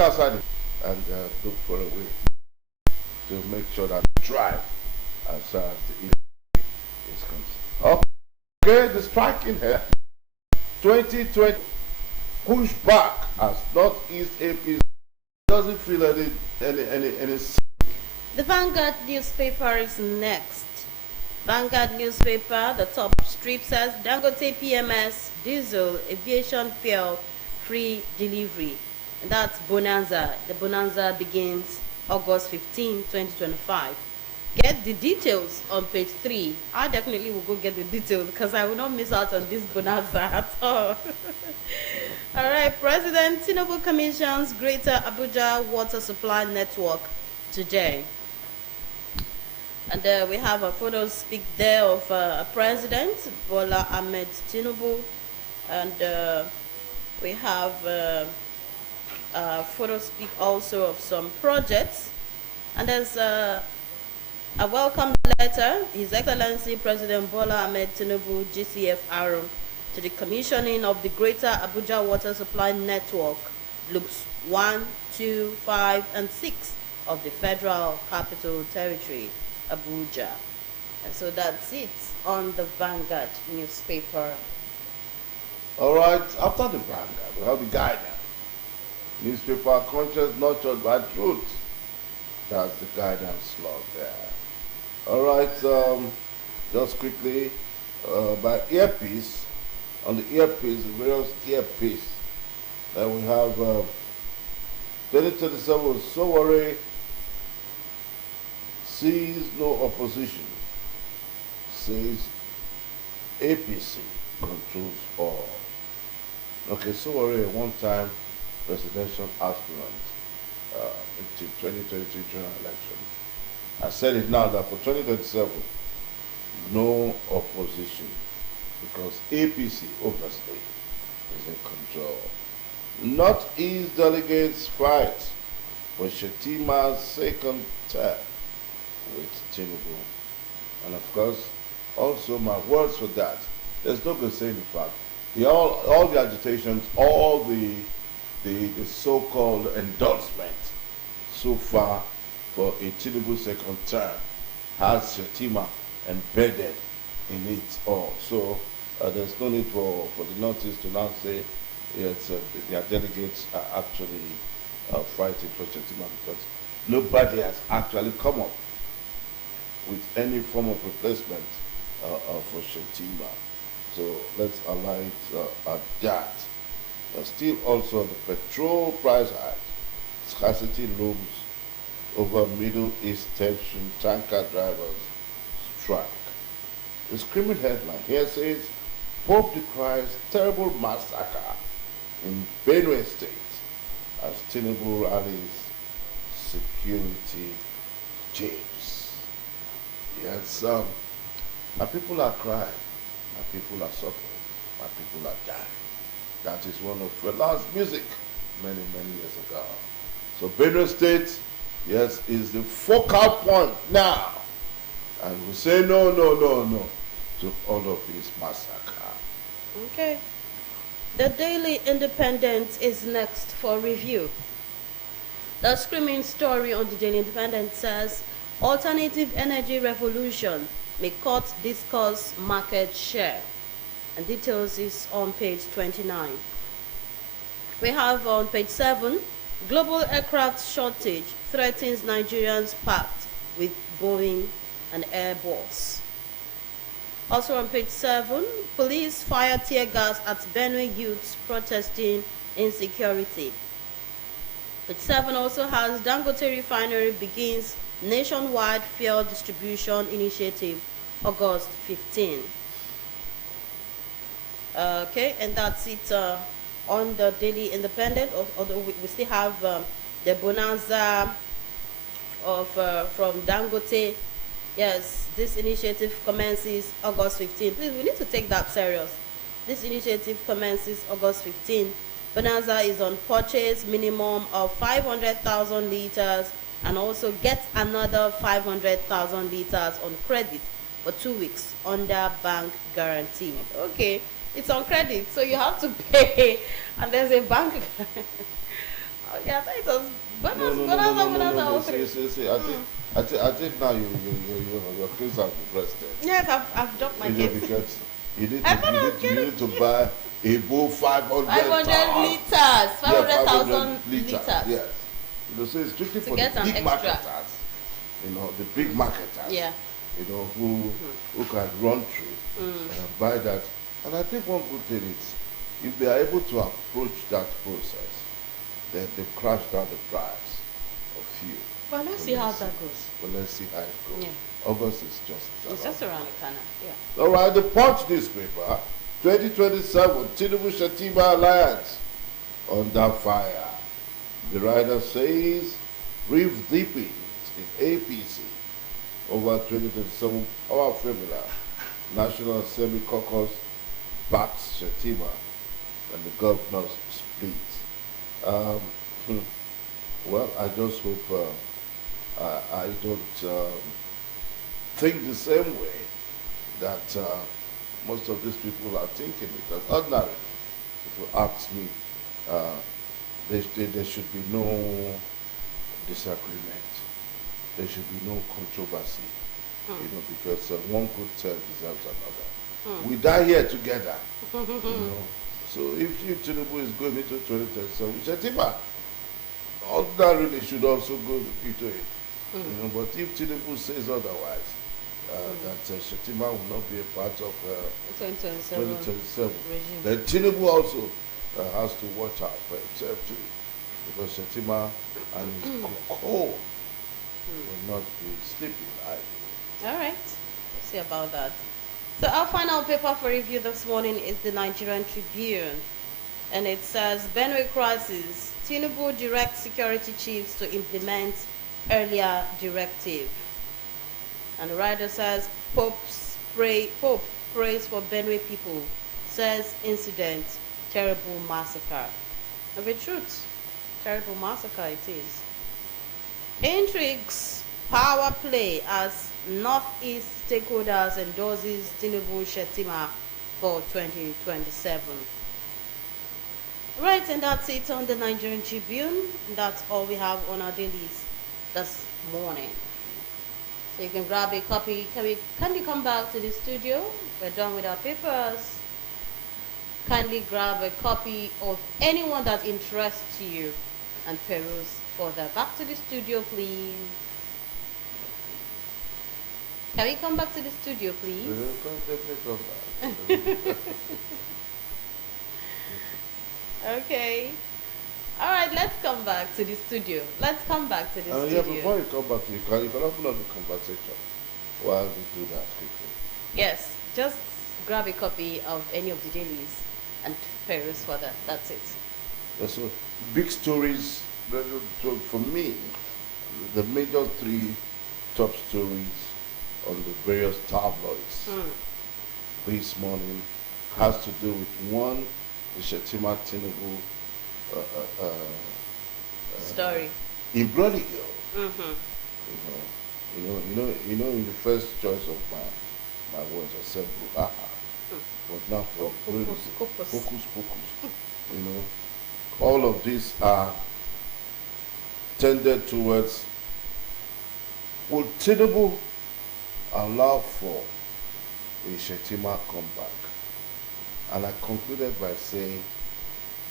outside and look for a way to make sure that we drive as the evening is concerned. Okay, the striking here, 2020 push back as Northeast AP doesn't feel any. The Vanguard newspaper is next. Vanguard newspaper, the top strip says Dangote PMS diesel aviation fuel free delivery. And that's Bonanza. The Bonanza begins August 15, 2025. Get the details on page 3. I definitely will go get the details because I will not miss out on this Bonanza at all. All right, President Tinubu commissions Greater Abuja Water Supply Network today. And we have a photo speak there of President Bola Ahmed Tinubu. And we have a photo speak also of some projects. And there's a welcome letter, His Excellency President Bola Ahmed Tinubu, GCFR, to the commissioning of the Greater Abuja Water Supply Network, loops 1, 2, 5, and 6 of the Federal Capital Territory, Abuja. And so that's it on the Vanguard newspaper. All right, after the Vanguard, we have the Guardian. Newspaper conscious, not judged by truth. That's the Guardian slot there. All right, just quickly, by earpiece, on the earpiece, the various earpiece, then we have 2027 Sowore sees no opposition, says APC controls all. Okay, Sowore, one-time presidential aspirant into 2023 general election. I said it now that for 2027, no opposition because APC obviously is in control. Northeast delegates fight for Shetima's second term with Tinubu. And of course, also my words for that. There's no good saying the fact. All the agitations, all the so-called endorsement so far for a Tinubu second term has Shetima embedded in it all. So there's no need for the Northeast to now say yes, their delegates are actually fighting for Shetima because nobody has actually come up with any form of replacement for Shetima. So let's allow it at that. Still also the petrol price hike, scarcity looms over Middle East tension, tanker drivers strike. The screaming headline here says, Pope decries terrible massacre in Benue State as Tinubu rallies security chiefs. Yes, my people are crying, my people are suffering, my people are dying. That is one of Fela's music many years ago. So Benue State, yes, is the focal point now. And we say no to all of this massacre. Okay. The Daily Independent is next for review. The screaming story on the Daily Independent says, alternative energy revolution may cut discuss market share. And details is on page 29. We have on page 7, global aircraft shortage threatens Nigerians pact with Boeing and Airbus. Also on page 7, police fire tear gas at Benue youths protesting insecurity. Page 7 also has Dangote Refinery begins nationwide fuel distribution initiative, August 15. Okay, and that's it on the Daily Independent. Although we still have the Bonanza of from Dangote. Yes, this initiative commences August 15. Please, we need to take that serious. This initiative commences August 15. Bonanza is on purchase minimum of 500,000 liters and also get another 500,000 liters on credit for 2 weeks under bank guarantee. Okay. It's on credit, so you have to pay, and there's a bank. Okay, I thought it was No, bonus, no, no, no, bonus, no, no, no, bonus, no. all three. See. I think now your case have been rested. Yes, I've dropped my You know, case. because I thought I was you getting need to buy a bull 500 500,000. liters, Yeah, 500,000 liters. Yes. You know, so it's strictly To for get the an big extra. marketers. You know, the big marketers. Yeah. You know, who can run through and buy that. And I think one good thing is, if they are able to approach that process, then they crash down the price of fuel. Well, let's So see how that goes. Well, let's see how it goes. Yeah. August is just It's just around the corner. Yeah. All right, the Punch newspaper, 2027 Tinubu Shettima Alliance under fire. The writer says, brief deepens in APC over 2027 power formula. National Assembly caucus backs Shettima and the governors split. Well, I just hope I don't think the same way that most of these people are thinking, because ordinarily, if you ask me, there should be no disagreement. There should be no controversy, you know, because one good turn deserves another. We die here together, you know. So if you Tinubu is going into 2027, Shettima ordinarily should also go into it, you know. But if Tinubu says otherwise, that Shettima will not be a part of 2027, regime. then Tinubu also has to watch out for himself too, because Shettima and his coal will not be sleeping idle. All right. We'll see about that. So our final paper for review this morning is the Nigerian Tribune. And it says, Benue crisis, Tinubu directs security chiefs to implement earlier directive. And the writer says, Pope prays for Benue people, says incident, terrible massacre. Of a truth, terrible massacre it is. Intrigues, power play as Northeast stakeholders endorses Tinubu Shettima for 2027. Right, and that's it on the Nigerian Tribune. That's all we have on our dailies this morning. So you can grab a copy. Kindly come back to the studio. We're done with our papers. Kindly grab a copy of anyone that interests you and peruse further. Back to the studio, please. Can we come back to the studio, please? Okay. All right, let's come back to the studio. Let's come back to the studio. Yeah, before you come back, you can open up the conversation while we do that quickly. Yes, just grab a copy of any of the dailies and peruse further. That's it. Yeah, so, big stories. So for me, the major three top stories on the various tabloids this morning has to do with one, the Shettima Tinubu Story. in Bloody Hill. You know, in the first choice of my words, I said Buhaha. But now for focus. You know, all of these are tended towards, will Tinubu allow for a Shettima comeback? And I concluded by saying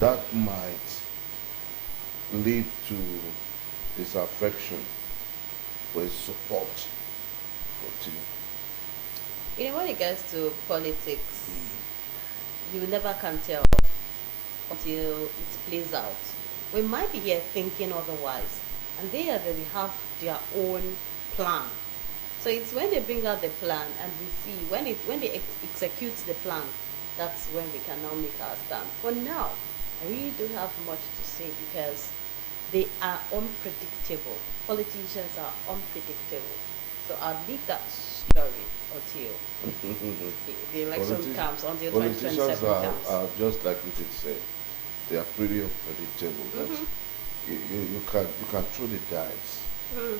that might lead to disaffection for his support for Tinubu. You know, when it gets to politics, you never can tell until it plays out. We might be here thinking otherwise, and they already have their own plan. So it's when they bring out the plan and we see, when they execute the plan, that's when we can now make our stand. For now, I really don't have much to say because they are unpredictable. Politicians are unpredictable. So I'll leave that story until the election comes, until 2027 Politicians comes. are just like you did say, they are pretty unpredictable. But you can throw the dice, you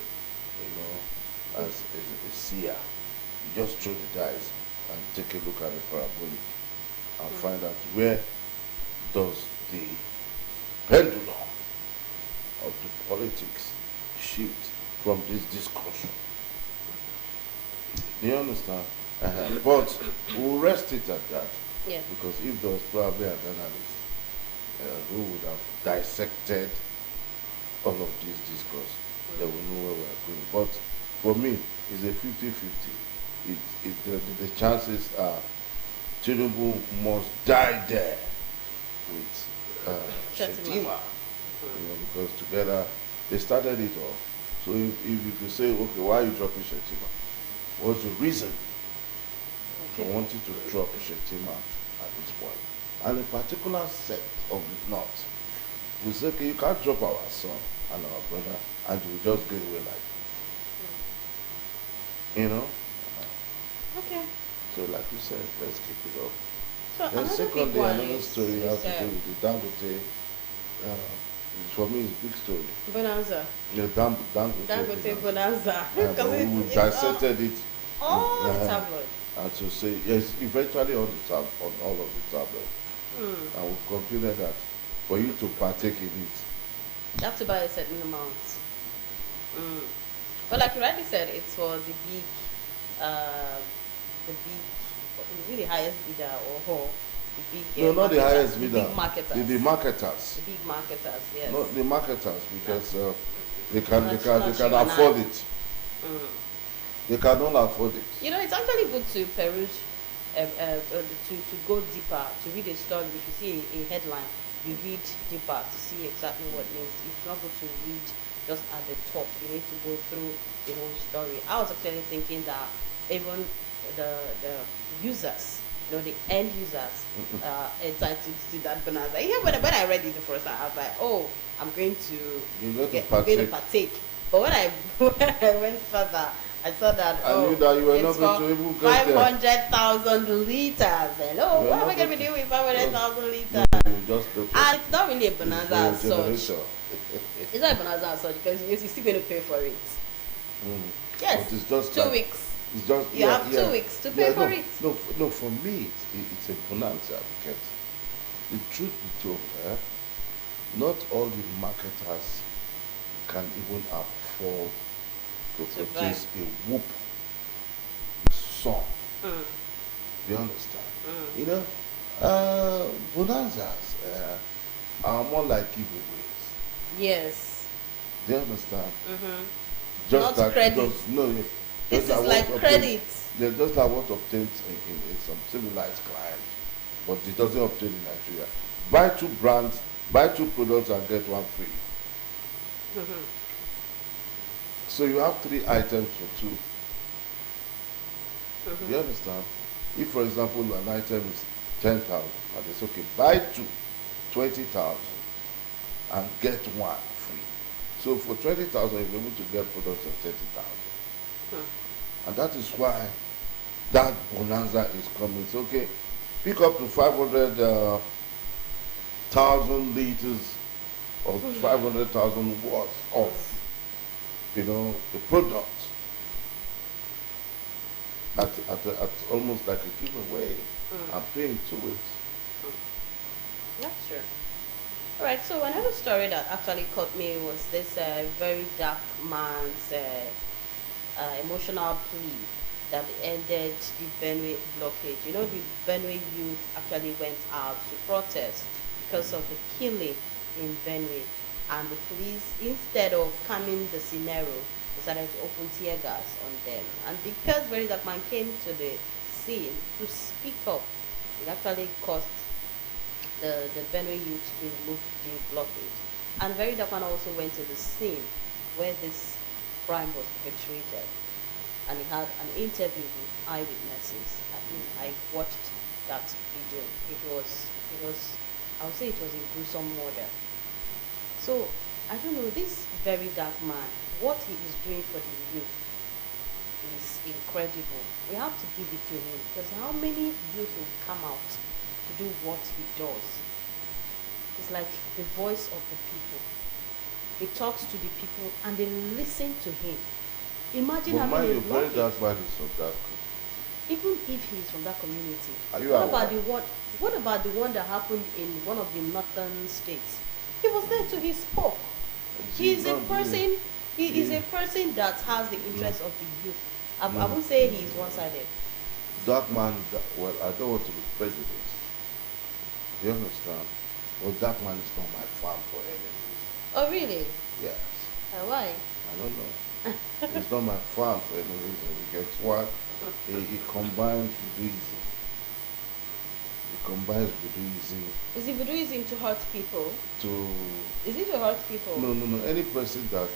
know, as a seer. You just throw the dice and take a look at the parabolic and find out where does the pendulum of the politics shift from this discussion. Do you understand? But we'll rest it at that. Yeah. Because if there was probably an analyst who would have dissected all of this discourse, then we know where we are going. But for me, it's a 50-50. The chances are Tinubu must die there with Shettima, because together they started it all. So if you say, okay, why are you dropping Shettima? What's the reason for wanting to drop Shettima at this point? And a particular sect of the North will say, okay, you can't drop our son and our brother, and you will just get away like that. You know? Okay. So like you said, let's keep it up. So Then another big secondly, one another is story has to do with the Dangote. For me, it's a big story. Bonanza. The Dangote. Dangote Bonanza. But we dissected it. All the tabloid. And to say, yes, eventually on all of the tabloid. And we concluded that for you to partake in it, You have to buy a certain amount. But like you rightly said, it's for the big, really highest bidder or the big. no, not the highest the bidder. big marketers. The marketers. The big marketers, yes. Not the marketers, because they can Not you and afford I. it. They cannot afford it. You know, it's actually good to peruse, to go deeper, to read a story. If you see a headline, you read deeper to see exactly what it means. It's not good to read just at the top. You need to go through the whole story. I was actually thinking that even the users, the end users, entitled to that bonanza. Yeah, when I read it the first time, I was like, oh, I'm going to You're going to I'm going to partake. But when I went further, I saw that I knew that you were not going to even get there. 500,000 liters. Hello, You what are am I not going to be doing with 500,000 liters? You just look And it's not really a bonanza as such. generation. It's not a bonanza as such because you're still going to pay for it. Yes, But it's just 2 like- weeks. It's just You have 2 weeks to pay for it. No, for me, it's a bonanza because the truth be told, not all the marketers can even afford to To purchase a whoop song. You understand? You know, bonanzas are more like giveaways. Yes. Do you understand? Not like credit. Just This is what like obtains- credit. They're just like what obtains in some civilized clients, but it doesn't obtain in Nigeria. Buy 2 brands, buy 2 products and get 1 free. So you have 3 items for 2. Do you understand? If, for example, an item is 10,000, and it's okay, buy 2, 20,000, and get 1 free. So for 20,000, you're able to get products of 30,000. And that is why that bonanza is coming. It's okay, pick up to 500,000 liters or 500,000 worth of, the product at almost like a giveaway. I'm paying 2 weeks. That's true. All right. So another story that actually caught me was this very dark man's emotional plea that ended the Benue blockade. You know, the Benue youth actually went out to protest because of the killing in Benue, and the police, instead of calming the scenario, decided to open tear gas on them. And because Very Dark Man came to the scene to speak up, it actually caused the Benue youth to remove the blockade. And Very Dark Man also went to the scene where this crime was perpetrated, and he had an interview with eyewitnesses. I watched that video. It was I would say it was a gruesome murder. So I don't know, this Very Dark Man, what he is doing for the youth is incredible. We have to give it to him, because how many youth will come out to do what he does? It's like the voice of the people. He talks to the people and they listen to him. Imagine But mind having a you, Very blockade. Dark Man is from that. Even if he is from that community. Are you What aware? about the one? What about the one that happened in one of the northern states? He was there too. He spoke. He's a not person. doing- He is a person that has the interest of the youth. I No. won't say he's one-sided. That man, well, I don't want to be prejudiced. You understand? But that man is not my fan for any reason. Oh, really? Yes. Why? I don't know. He's not my fan for any reason. Because what? He combines Buddhism. He combines Buddhism Is it Buddhism to hurt people? to... Is it to hurt people? No. Any person that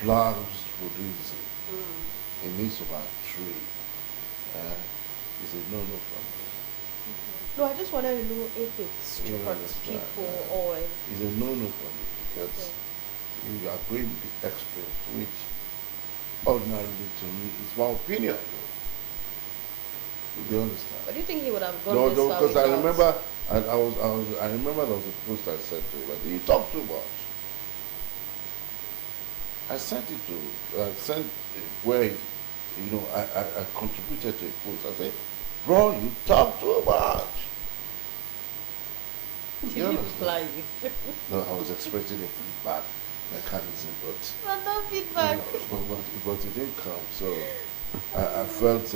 plans Buddhism Mm. in his of our tree is a no-no for me. No, I just wanted to know if it's to You hurt understand, people or. It's a no-no for me because Okay. you are going the extremes, which ordinarily to me is my opinion. Though. Do you understand? But do you think he would have gone No, this far because I without- remember, I remember there was a post I sent to him. But you talk too much. I sent it to, I sent it where, I contributed to a post. I said, bro, you talk too much. Did You he understand? reply you? No, I was expecting a feedback mechanism, but But no feedback. but it didn't come. So I felt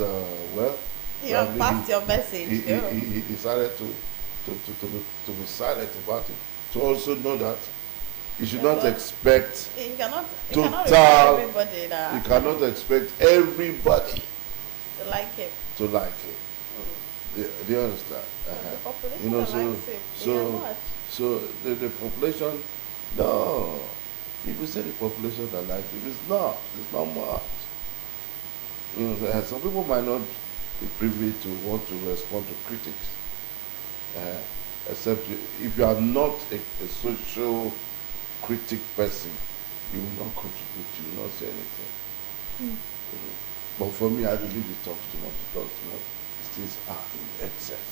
well. You have probably passed your message. he decided to be silent about it. To also know that you should Yeah, not but- expect, You cannot Total- reply everybody now you cannot expect everybody to like him. to like it. Do you understand? But the population You know, that so likes him, so much. so the population, no. If you say the population that like it, it's not. It's not much. You know, some people might not be privy to want to respond to critics, except if you are not a social critic person, you will not contribute. You will not say anything. But for me, I believe he talks too much. He talks too much. His things are in excess.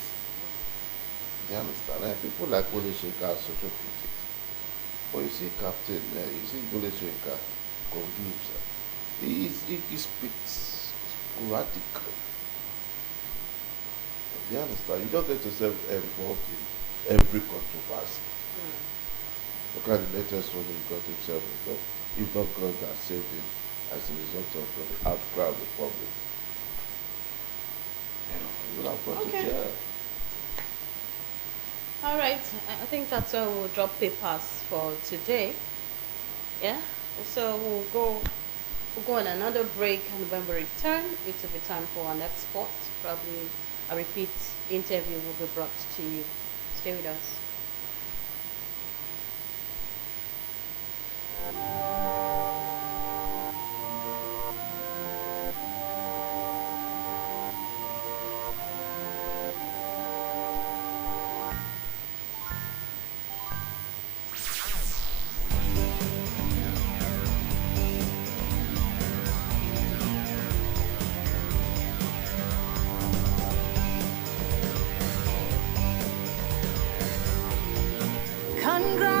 You understand? People like Wole Soyinka are social critics. But you see Captain, you see Wole Soyinka convey himself. He speaks sporadically. You understand? You don't get yourself involved in every controversy. Look at the latest one he got himself involved. If not God that saved him as a result of the outcry of the public. He would have gone to Okay. jail. All right, I think that's where we'll drop papers for today. Yeah, so we'll go on another break, and when we return, it will be time for an export. Probably a repeat interview will be brought to you. Stay with us.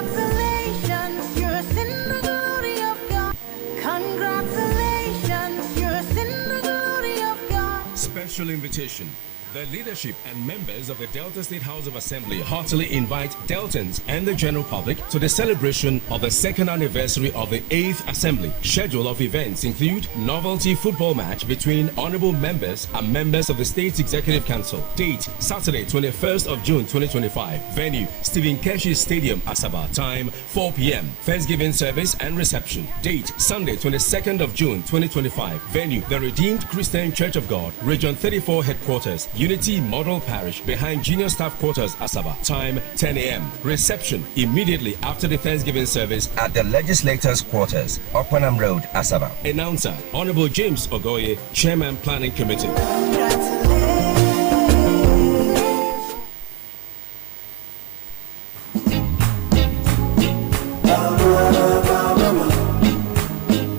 Congratulations, you're in the glory of God. Congratulations, you're in the glory of God. Special invitation. The leadership and members of the Delta State House of Assembly heartily invite Deltans and the general public to the celebration of the second anniversary of the 8th Assembly. Schedule of events include novelty football match between honorable members and members of the State Executive Council. Date, Saturday, 21st of June 2025. Venue, Stephen Keshi Stadium, Asaba. Time, 4 p.m. Thanksgiving service and reception. Date, Sunday, 22nd of June 2025. Venue, the Redeemed Christian Church of God, Region 34 Headquarters, Unity Model Parish, behind Junior Staff Quarters, Asaba. Time, 10 a.m. Reception, immediately after the Thanksgiving service at the Legislators' Quarters, Opanam Road, Asaba. Announcer, Honorable James Ogoye, Chairman Planning Committee.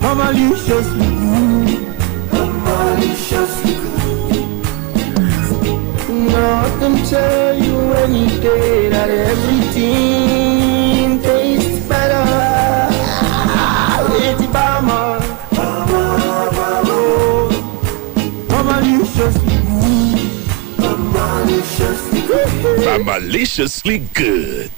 Mama maliciously good. I'm maliciously good. Now I can tell you any day that everything tastes better. It's Bama. I'm maliciously good. I'm maliciously good. I'm maliciously good.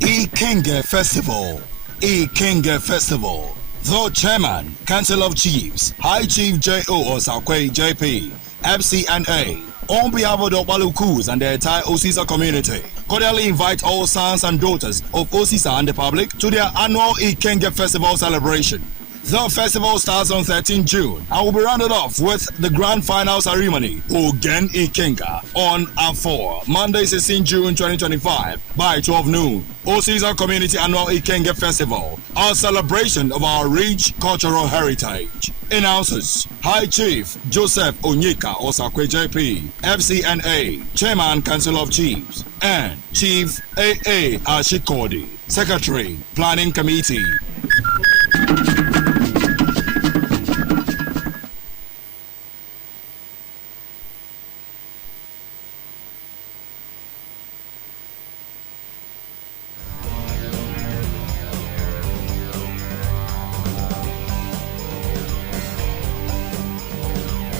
Ikenga Festival. Ikenga Festival. The Chairman, Council of Chiefs, High Chief J.O. Osakwe JP, FCNA, on behalf of the Opalukus and the entire Osisa community, cordially invite all sons and daughters of Osisa and the public to their annual Ikenga Festival celebration. The festival starts on 13 June and will be rounded off with the grand final ceremony, Ogen Ikenga, on and for Monday 16 June 2025 by 12 noon. Osisa Community Annual Ikenga Festival, our celebration of our rich cultural heritage. Announces High Chief Joseph Onyeka Osakwe JP, FCNA, Chairman Council of Chiefs, and Chief A.A. Ashikodi, Secretary, Planning Committee.